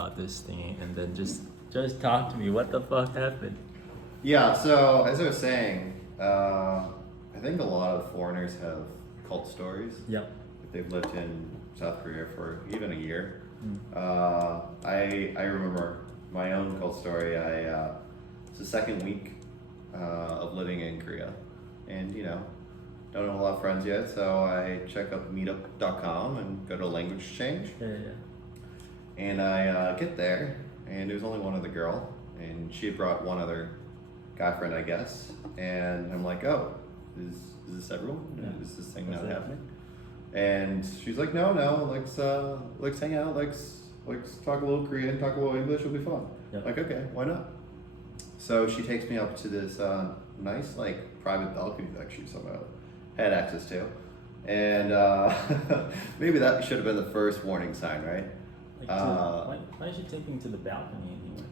about this thing, and then just talk to me. What the fuck happened? Yeah, so as I was saying, I think a lot of foreigners have cult stories. Yep. If they've lived in South Korea for even a year. Mm. I remember my own cult story. It's the second week of living in Korea, and don't have a lot of friends yet, so I check up meetup.com and go to language exchange. Yeah. And I get there, and there was only one other girl, and she had brought one other guy friend, I guess. And I'm like, oh, is this everyone? Yeah. Is this thing not happening? And she's like, no, let's hang out, let's talk a little Korean, talk a little English, it'll be fun. Yep. Like, okay, why not? So she takes me up to this nice private balcony that she somehow had access to. And maybe that should have been the first warning sign, right? Why is she taking to the balcony anyway?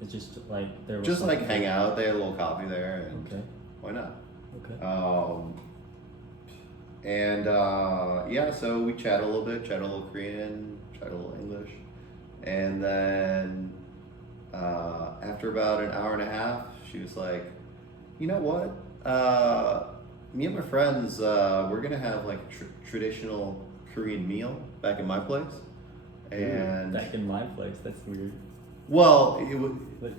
It's just like there was just hang out. They had a little coffee there, and okay. Why not? Okay. Yeah, so we chat a little bit, chat a little Korean, chat a little English, and then after about an hour and a half, she was like, you know what? Me and my friends, we're gonna have traditional Korean meal back in my place. And back in my place, that's weird. Well,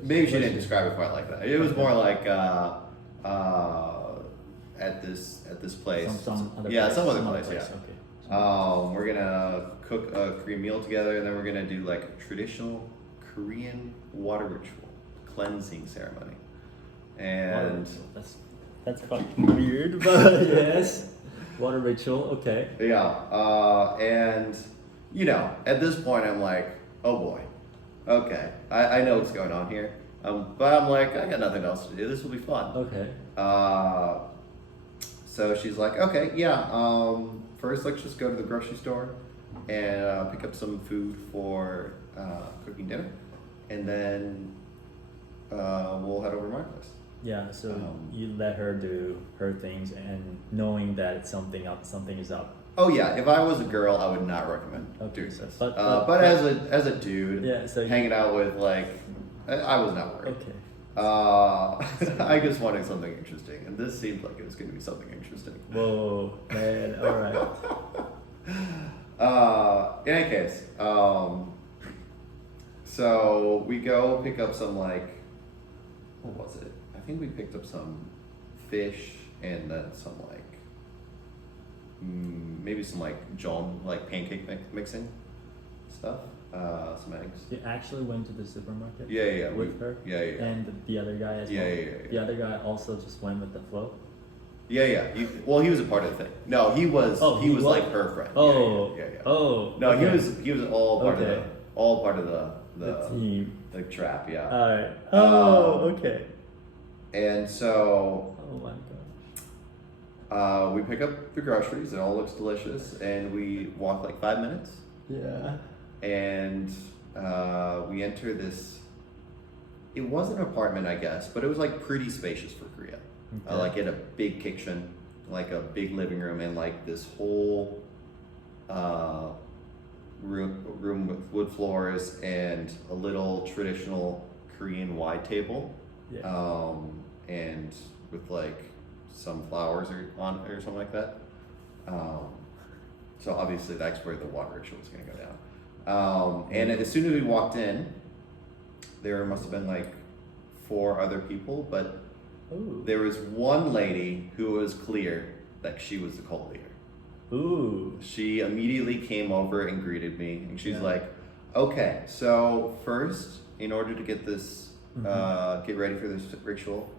maybe she didn't describe it quite like that. It was more like at this place. Some other place. Yeah. Okay. We're gonna cook a Korean meal together, and then we're gonna do a traditional Korean water ritual, cleansing ceremony. And that's fucking weird, but yes, water ritual. Okay. Yeah, and at this point I'm like, oh boy, okay, I know what's going on here. But I'm like, I got nothing else to do. This will be fun. Okay. So she's like, okay, yeah. First, let's just go to the grocery store and pick up some food for cooking dinner, and then we'll head over to my place. Yeah. So you let her do her things, and knowing that something is up. Oh yeah, if I was a girl, I would not recommend doing this. But as a dude, yeah, so hanging out with I was not worried. Okay. I just wanted something interesting, and this seemed like it was going to be something interesting. Whoa, man! All right. In any case, so we go pick up some what was it? I think we picked up some fish and then some maybe some jeon, pancake mixing stuff, some eggs. You actually went to the supermarket? Yeah. With her? Yeah. And the other guy as well? Yeah. The other guy also just went with the flow? Yeah. He was a part of the thing. No, he was like her friend. Oh. Yeah. Oh. No, okay. he was all part of the team. The trap, yeah. Alright. Oh, okay. And so oh my we pick up the groceries, it all looks delicious, and we walk 5 minutes. Yeah. And we enter this, it was an apartment, I guess, but it was pretty spacious for Korea. Okay. It had a big kitchen, a big living room, and this whole room with wood floors and a little traditional Korean wide table. Yeah. And with some flowers on it or something like that. So obviously that's where the water ritual was going to go down. And as soon as we walked in, there must have been 4 other people, but Ooh. There was one lady who was clear that she was the cult leader. Ooh. She immediately came over and greeted me, and she's Yeah. like, okay, so first, in order to get this, get ready for this ritual,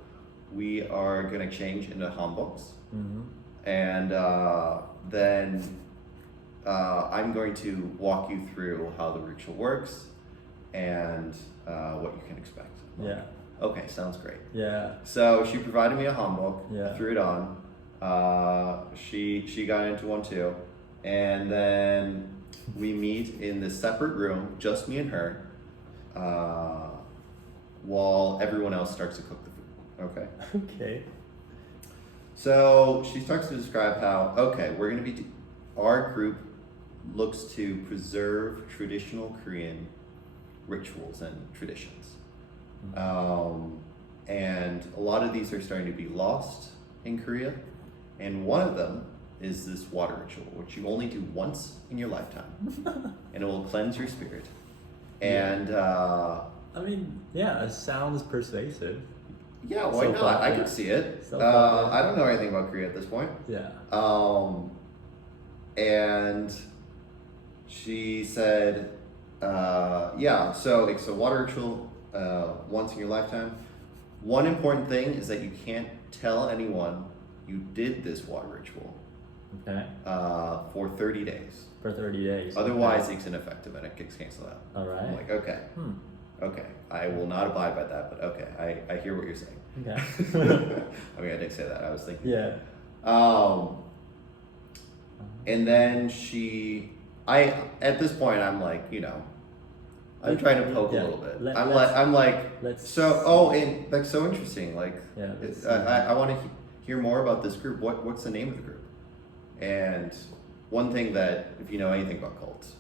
we are going to change into hanboks. And then I'm going to walk you through how the ritual works and what you can expect. Yeah. Okay, sounds great. Yeah. So she provided me a hanbok. Yeah. I threw it on. She got into one too, and then we meet in this separate room, just me and her, while everyone else starts to cook the food. Okay. Okay. So she starts to describe how, we're going to our group looks to preserve traditional Korean rituals and traditions. Mm-hmm. And a lot of these are starting to be lost in Korea. And one of them is this water ritual, which you only do once in your lifetime. And it will cleanse your spirit. And I mean, yeah, it sounds persuasive. yeah, why So not? far, I yeah. could see it. So far, yeah. I don't know anything about Korea at this point. Yeah. And she said, yeah, so it's a water ritual once in your lifetime. One important thing is that you can't tell anyone you did this water ritual Okay. for 30 days. For 30 days. Otherwise, okay. it's ineffective and it gets canceled out. All right. I'm like, okay, okay, I will not abide by that, but okay, I hear what you're saying. Okay. I mean, I didn't say that. I was thinking. Yeah. And then at this point, I'm like, I'm trying to poke a little bit. And that's so interesting. Like, Yeah, I want to hear more about this group. What's the name of the group? And one thing that, if you know anything about cults,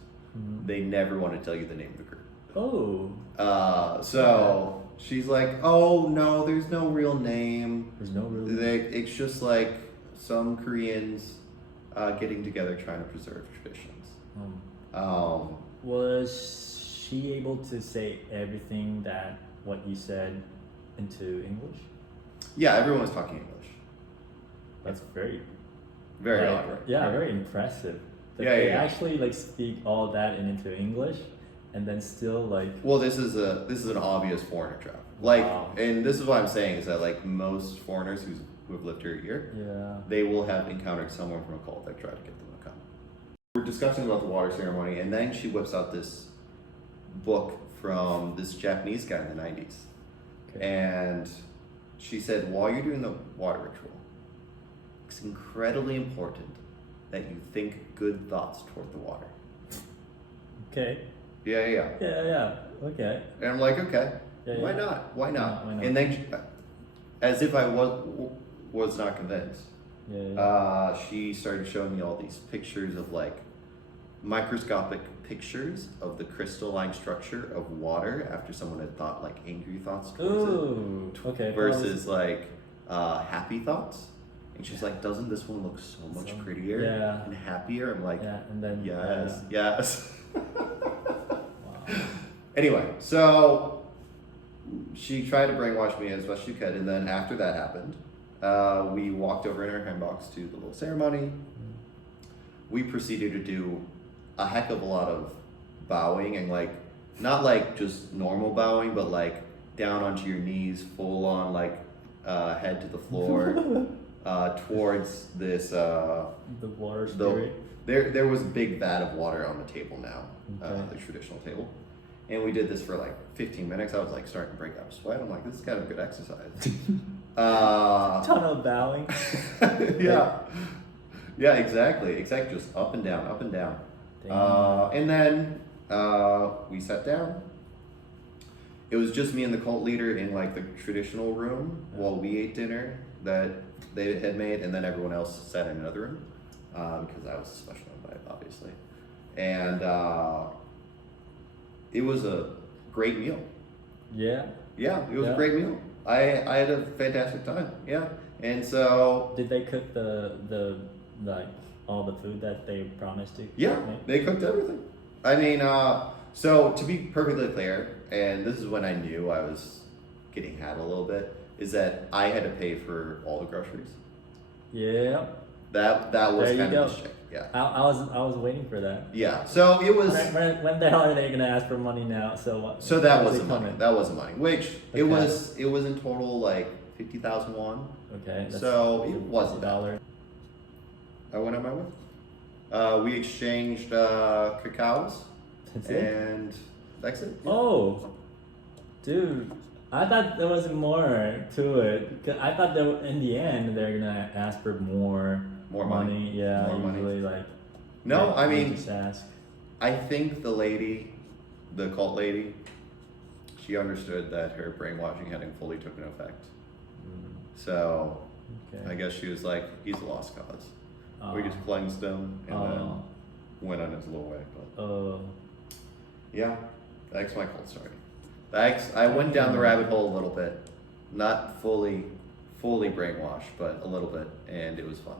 they never want to tell you the name of the group. Oh. So she's like, oh no, there's no real name. There's no real. It's just like some Koreans getting together trying to preserve traditions. Was she able to say everything what you said into English? Yeah, everyone was talking English. That's very Odd. Yeah, very impressive. That Yeah, they yeah. actually like speak all that into English, and then still like. Well, this is an obvious foreigner trap. Wow. And this is what I'm saying is that like most foreigners who have lived here a year, Yeah. they will have encountered someone from a cult that tried to get them to come. We're discussing about the water ceremony, and then she whips out this book from this Japanese guy in the 90s. Okay. And she said, while you're doing the water ritual, it's incredibly important that you think good thoughts toward the water. Okay. Yeah. Yeah. Okay. And I'm like, okay, Yeah, why yeah. not? Why not? Why not? And then, as if I was not convinced, Yeah. she started showing me all these pictures of like microscopic pictures of the crystalline structure of water after someone had thought like angry thoughts towards Ooh. Okay. it versus like happy thoughts. And she's like, doesn't this one look so much prettier Yeah. and happier? I'm like, Yeah, and then. yes. Wow. Anyway, so she tried to brainwash me as best she could, and then after that happened, we walked over in our handbox to the little ceremony. We proceeded to do a heck of a lot of bowing, and like not like just normal bowing, but like down onto your knees, full on like head to the floor, towards this The water spirit. There was a big vat of water on the table now, Okay. the traditional table. And we did this for like 15 minutes. I was like starting to break out a sweat. I'm like, this is kind of good exercise. Ton of bowing. Yeah, exactly. Just up and down, up and down. Damn. And then we sat down. It was just me and the cult leader in like the traditional room while we ate dinner that they had made, and then everyone else sat in another room because I was a special invite, obviously. And it was a great meal. Yeah. Yeah, it was Yeah. a great meal. I had a fantastic time. Yeah, and so Did they cook the like all the food that they promised to? yeah, make? they cooked everything. I mean, so to be perfectly clear, and this is when I knew I was getting had a little bit, is that I had to pay for all the groceries. Yeah. That was There you kind of go. the check. Yeah. I was waiting for that. Yeah. So it was. When the hell are they gonna ask for money now? So what? So that when was is the it money. coming? That was the money. Which it Okay. was in total like 50,000 won. Okay. That's So it wasn't that. $1. I went on my way. We exchanged cacaos, That's it. and that's it. Oh, dude. I thought there was more to it. 'Cause I thought that in the end they're gonna ask for more money. Yeah, More money. usually like. No, I they mean, just ask. I think the cult lady, she understood that her brainwashing hadn't fully taken effect. So Okay. I guess she was like, he's a lost cause. We Oh. just cleansed him and then Oh. went on his little way. But Oh. yeah. That's my cold story. I went down the rabbit hole a little bit, not fully brainwashed, but a little bit, and it was fun.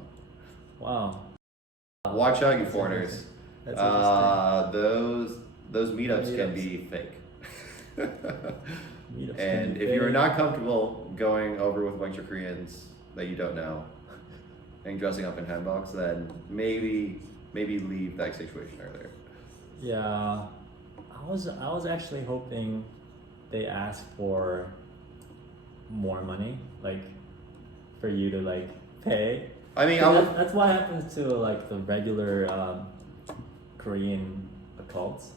Wow. Watch out, you That's foreigners. That's interesting. Those meetups can be fake. Meetups can And be if you're fake. not comfortable going over with a bunch of Koreans that you don't know and dressing up in hanboks, then maybe leave that situation earlier. Yeah, I was actually hoping they ask for more money, like for you to like pay. I mean, That's what happens to like the regular Korean occults.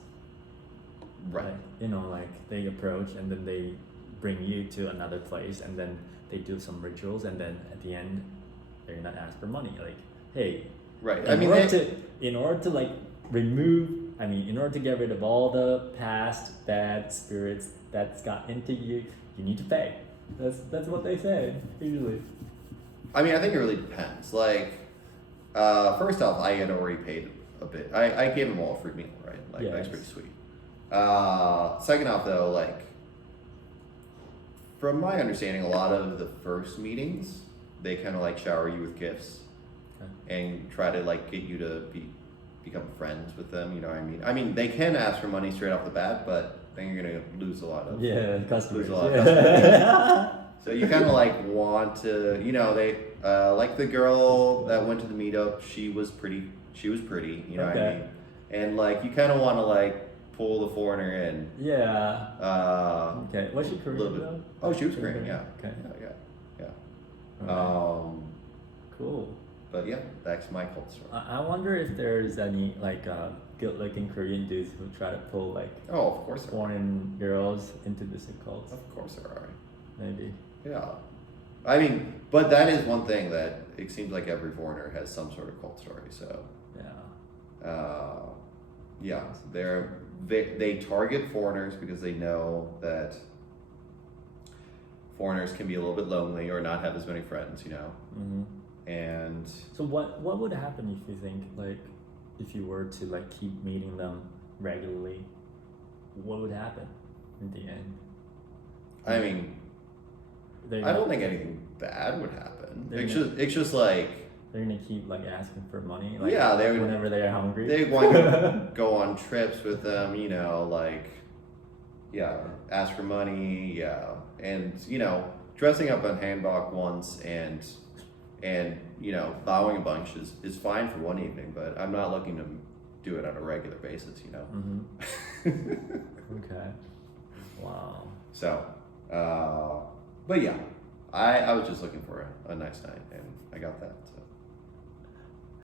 right. Like, you know, like they approach and then they bring you to another place and then they do some rituals and then at the end they're not asked for money. Like, hey, Right. in order to like in order to get rid of all the past bad spirits that's got into you, you need to pay. That's what they say usually. I mean, I think it really depends. Like, first off, I had already paid a bit. I gave them all a free meal, right? Like, that's Yes. pretty sweet. Second off, though, like, from my understanding, a lot of the first meetings, they kind of like shower you with gifts and try to like get you to become friends with them. You know what I mean? I mean, they can ask for money straight off the bat, but then you're gonna lose a lot of Customers. lose a lot of customers. So you kind of like want to, you know, they like the girl that went to the meetup. She was pretty. You know what I Okay. mean? And like you kind of want to like pull the foreigner in. Yeah. Okay. Was she a Korean little bit. though? Oh, she was Korean. Yeah. Okay. Yeah. Okay. Cool. But yeah, that's my cult story. I wonder if there's any like good-looking Korean dudes who try to pull like Oh, of course there are. foreign girls into this cult. Of course there are. Maybe. Yeah. I mean, but that is one thing that it seems like every foreigner has some sort of cult story. So, Yeah. yeah, they target foreigners because they know that foreigners can be a little bit lonely or not have as many friends, you know. Mm-hmm. And So what would happen if you think like if you were to like keep meeting them regularly? What would happen in the end? I mean, They're I don't not- think anything bad would happen. They're It's just like they're gonna keep like asking for money. Like, Yeah, they would- whenever they're hungry. they want you to go on trips with them, you know, like, yeah, ask for money, yeah. And, you know, dressing up on hanbok once and you know, bowing a bunch is fine for one evening, but I'm not looking to do it on a regular basis, you know. Mm-hmm. Okay. Wow. So, but yeah, I was just looking for a nice night, and I got that. So.